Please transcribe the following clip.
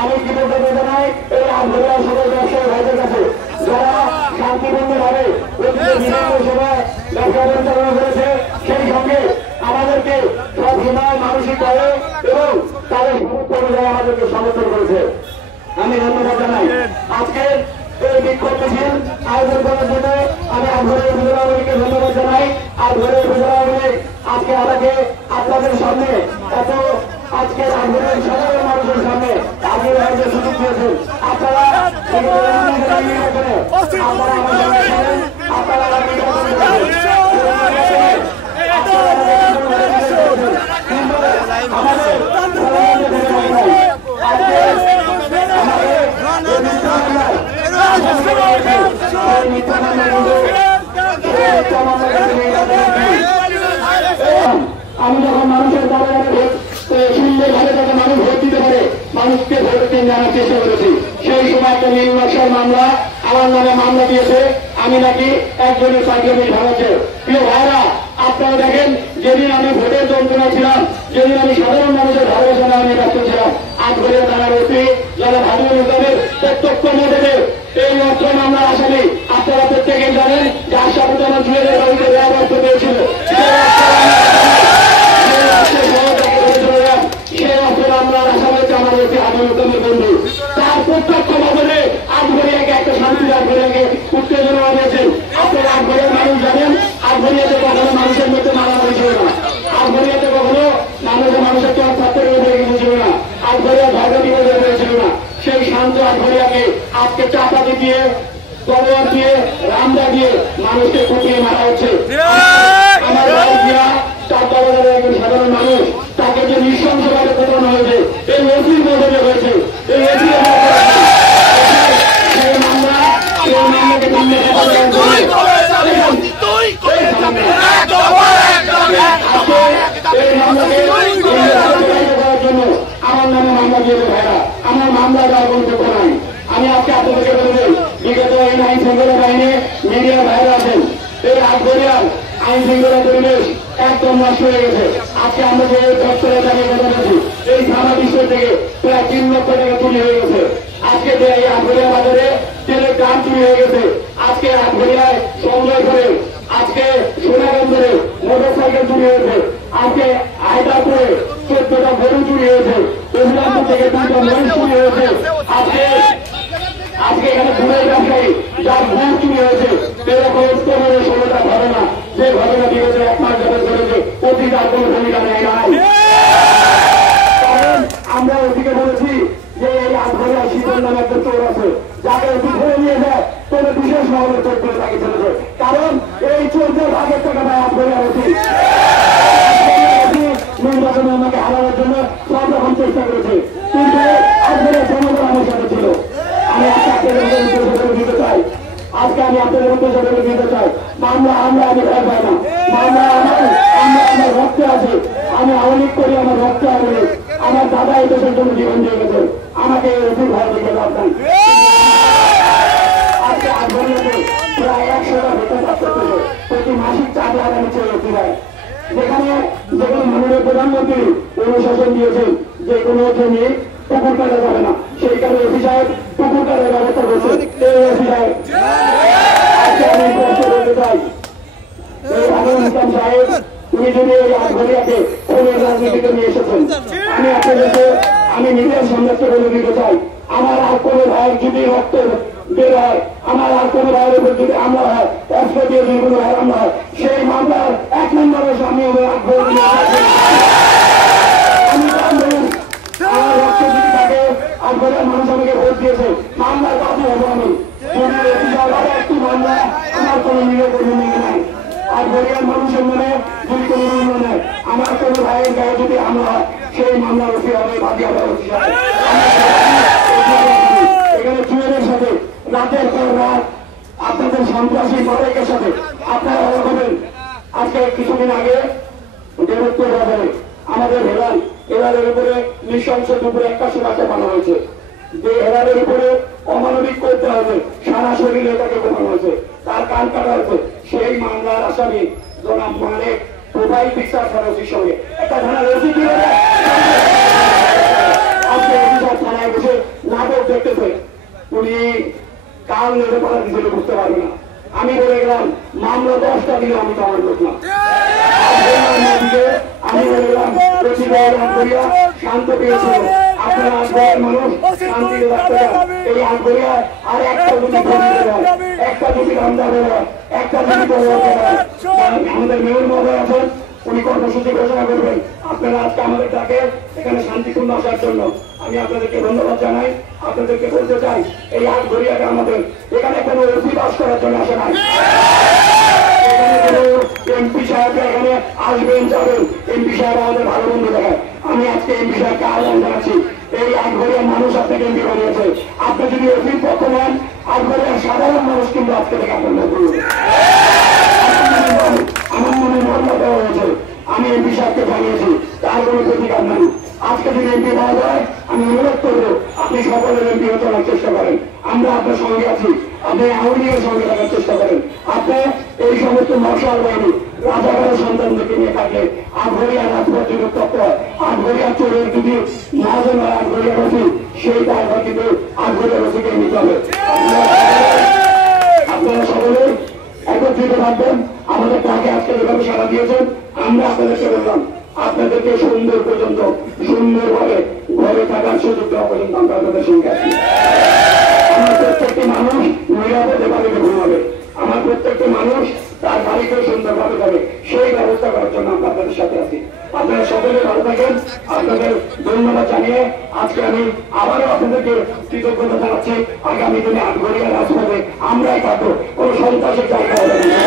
আমি কৃতজ্ঞতা জানাই এই আন্দোলন সকল ব্যবসায়ী ভাইদের কাছে যারা শান্তিপূর্ণভাবে সময় ব্যবসা পরিচালনা করেছে, সেই সঙ্গে আমাদেরকে সব সময় মানসিকভাবে এবং তাদের সমস্ত অনুযায়ী আমাদেরকে সমর্থন করেছে। আমি ধন্যবাদ জানাই। আজকে এই বিক্ষোভ মিছিল আয়োজন করার জন্য আমি আগ্রহের উপজেলা আওয়ামীকে ধন্যবাদ জানাই। আগ্রহের উপজেলা আওয়ামী আজকে আমাকে আপনাদের সামনে এত আজকের আন্দোলন সাধারণ মানুষের সামনে আগ্রহ হয়ে সুযোগ দিয়েছেন। আপনারা আমি যখন মানুষের সুন্দরভাবে যাতে মানুষ ভোট দিতে পারে, মানুষকে ভোট দিন জানার চেষ্টা করেছি। সেই সময় একটা নীল নকশার মামলা আমার নামে মামলা দিয়েছে, আমি নাকি একজনের সাইকেল ভাঙাচ্ছে। প্রিয় ভাইরা, আপনারা দেখেন, যেদিন আমি ভোটের যন্ত্রণা ছিলাম, যেদিন আমি সাধারণ মানুষের ভালোবাসা নেওয়া নিয়ে ব্যস্ত ছিলাম, আজ ঘরে তারা ব্যক্তি যারা ভালো নিজামের প্রত্যক্ষ মধ্যে এই অর্থ মামলার আসামি আপনারা প্রত্যেকেই জানেন যে আশরাফুজ্জামান জুয়েলের বাড়িতে অর্থ পেয়েছিল। সেই অর্থ মামলার আসামি হচ্ছে আমার একটি আদালতের বন্ধু। তার প্রত্যক্ষ ভবনে আটঘরিয়াকে একটা শান্তি আটঘরিয়াকে উত্তেজনা আনিয়েছেন। আপনারা আটঘরিয়ার মানুষ জানেন, আটঘরিয়াতে কখনো মানুষের মধ্যে মারামারি ছিল না, আটঘরিয়াতে কখনো মানুষের চোখ থাকতে কিছু ছিল না, আটঘরিয়া ঝগড়াটি ছিল না। সেই শান্ত আটঘরিয়াকে আজকে চাপাতি দিয়ে, তলোয়ার দিয়ে, রামদা দিয়ে মানুষকে কুপিয়ে মারা হচ্ছে। আমার ভাইয়া চাপাবাজারের একজন সাধারণ মানুষ, তাকে যে নৃশংসভাবে কোটানো হয়েছে, এই ওসির বদলে হয়েছে। এই ওসি সেই মামলাকে জন্য আমার নামে মামলা দিয়েছে। ভাইরা, আমার মামলা দেওয়ার কোনো যোগ্য নাই। আমি আজকে আপনাদেরকে বলবো, বিগত এই আইন শৃঙ্খলা বাহিনী মিডিয়া ভাইরা আছেন, এই আটঘরিয়ার আইন শৃঙ্খলা পরিবেশ একদম নষ্ট হয়ে গেছে। আজকে আমরা যে দপ্তরে দাঁড়িয়ে কথা বলছি, এই থানা বিষয় থেকে প্রায় 3 লক্ষ টাকা চুরি হয়ে গেছে। আজকে যে এই আটঘরিয়া বাজারে তেলের দাম চুরি হয়ে গেছে। আজকে আটঘরিয়ায় সংজয় করে, আজকে সোনাগঞ্জে মোটর সাইকেল চুরি হয়েছে। আজকে হায়দারপুরে 14টা গরু চুরি হয়েছে। ইসলামপুর থেকে 2টা মহিষ চুরি হয়েছে। আজকে এখানে গুড়ের ব্যবসায়ী যার গুড় চুরি হয়েছে, এরকম 15-16টা ঘটনা, যে ঘটনা বিগত 1 মাস ধরে চলেছে, অতীত আর কোন ভূমিকা নেই নাই। কারণ আমরা ওদিকে বলেছি যে এই আটঘরিয়া শীতল নামে একটা চোর আছে, যাকে অতি ধরে নিয়ে যায় কোন বিশেষ মহলের চোর করে তাকে চলেছে। কারণ এই চোরদের ভাগের টাকা পায় আটঘরিয়া অতীত। নির্বাচনে আমাকে হারানোর জন্য সব রকম চেষ্টা করেছে, কিন্তু আটঘরিয়া জনগণ আমার সাথে ছিল। আমি আজকে আপনাদের উদ্দেশ্য দিতে চাই, আজকে আমি আপনাদের উদ্দেশ্য দিতে চাই, মামলা আমি ভয় পাই না। মামলা আমার রক্তে আছে। আমি আওয়ামী করি, আমার রক্তে আওয়ামী। আমার দাদা এই দেশের জন্য জীবন দিয়ে গেছে, আমাকে অতি ভয় দিকে দরকার। আজকে আটঘরিয়াতে প্রায় 100টা বেতন প্রাপ্ত হয়েছে, প্রতি মাসিক 4 লাখ নিচে অতি হয়। যেখানে মাননীয় প্রধানমন্ত্রী অনুশাসন দিয়েছেন যে কোনো জমি পুকুর কাটা যাবে না, সেই কারণে ওসি সাহেব পুকুর কাটার ব্যবস্থা করছে। এই ওসি সাহেব আজকে আমি প্রশ্ন করতে চাই, এই আমির ইসলাম সাহেব, উনি যদি এই আটঘরিয়াকে খুনের রাজনীতিতে নিয়ে এসেছেন, আমি আপনাদেরকে আমি মিডিয়ার সামনে বলে দিতে চাই, আমার আর কোনো ভাইয়ের যদি রক্ত বের হয়, আমার আর কোনো ভাইয়ের উপর যদি হামলা হয়, অস্ত্র দিয়ে যদি কোনো ভাইয়ের হামলা হয়, সেই মামলার 1 নম্বরের সামনে হবে আটঘরিয়া। আমার রক্ত যদি থাকে, আটঘরিয়ার মানুষ আমাকে ভোট দিয়েছে, মামলার বাদী হবো আমি। একটি মামলা আমার কোনো নিয়ে নাই। আটঘরিয়ার মানুষের মনে যদি কোনো মূল্য নেয়, আমার কোনো ভাইয়ের গায়ে যদি হামলা হয়, সেই মামলা ওসি হবে, বাদী হবে ওসি হবে। এখানে জুয়েলের সাথে রাতের পর রাত আপনাদের সন্ত্রাসী মালিকের সাথে আপনারা অবাক হবেন। আজকে কিছুদিন আগে দেবত্ব বাজারে আমাদের হেলালের উপরে নৃশংস দুপুরে 81 লাখ বানানো হয়েছে। যে হেলালের উপরে অমানবিক করতে হয়েছে, সারা শরীরে তাকে বোমানো হয়েছে, তার কান কাটা হয়েছে। সেই মামলার আসামি জনাব মালিক প্রোফাইল পিকচার ফেরোজির সঙ্গে একটা থানার ওসি কি আজকে থানায় বসে নাটক দেখতেছে। উনি কাল নেড়ে পড়া দিয়েছিল বুঝতে পারবে না। আমি বলে গেলাম মামলা 10টা দিলে আমি তো আমার লোক না। আমি বলে গেলাম শান্ত পেয়েছিল। আপনারা আগ্রহের মানুষ শান্তিতে থাকতে চান। এই আগ্রহ আর একটা যদি একটা যদি রান্না করে একটা যদি আমাদের মেয়র মহোদয় আছেন, উনি কর্মসূচি ঘোষণা করবেন। আপনারা আজকে আমাদের ডাকে এখানে শান্তিপূর্ণ আসার জন্য আমি আপনাদেরকে ধন্যবাদ জানাই। আপনাদেরকে বলতে চাই এই আটঘরিয়াটা আমাদের, এখানে কোনো ওসি বাস করার জন্য আসে নাই। এখানে কোনো এমপি সাহেব এখানে আসবেন যাবেন, এমপি সাহেব আমাদের ভালো বন্ধু দেখায়। আমি আজকে এমপি সাহেবকে আহ্বান জানাচ্ছি, এই আটঘরিয়ার মানুষ আপনাকে এমপি বানিয়েছে। আপনি যদি ওসির পক্ষ নেন, আটঘরিয়ার সাধারণ মানুষ কিন্তু আজকে থেকে আপনার না করবে। আমার মনে মর্মা দেওয়া হয়েছে, আমি এমপি সাহেবকে জানিয়েছি, তার কোনো প্রতিকার নাই। আজকে যদি এমপি পাওয়া যায়, আমি অনুরোধ করবো আপনি সকলের এমপি হতে চেষ্টা করেন। আমরা আপনার সঙ্গে আছি, আপনি আওয়ামী লীগের সঙ্গে থাকার চেষ্টা করেন। আপনি এই সমস্ত মশাল বাহিনী রাজাকারের সন্তানদেরকে নিয়ে থাকলে আটঘরিয়া রাজপথ যদি তত্ত্ব হয়, আটঘরিয়া চোরের যদি মহাজন হয় আটঘরিয়া রসি, সেই দায়ভার কিন্তু আটঘরিয়া রসিকে নিতে হবে। আপনারা সকলে একত্রিত থাকবেন। আমাদের তাকে আজকে যেভাবে সাড়া দিয়েছেন, আমরা আপনাদেরকে বললাম আপনাদেরকে সুন্দর পর্যন্ত সুন্দরভাবে ঘরে থাকার সুযোগ দেওয়া পর্যন্ত আমরা আপনাদের সঙ্গে আছি। আমার প্রত্যেকটি মানুষ নিরাপদে বাড়িতে ঘুমাবে, আমার প্রত্যেকটি মানুষ তার বাড়িতে সুন্দরভাবে যাবে, সেই ব্যবস্থা করার জন্য আমরা আপনাদের সাথে আছি। আপনারা সকলে ভালো থাকেন। আপনাদের ধন্যবাদ জানিয়ে আজকে আমি আবারও আপনাদেরকে কৃতজ্ঞতা জানাচ্ছি। আগামী দিনে আটঘরিয়া রাজপথে আমরাই থাকবো, কোন সন্ত্রাসের জায়গা হবে না।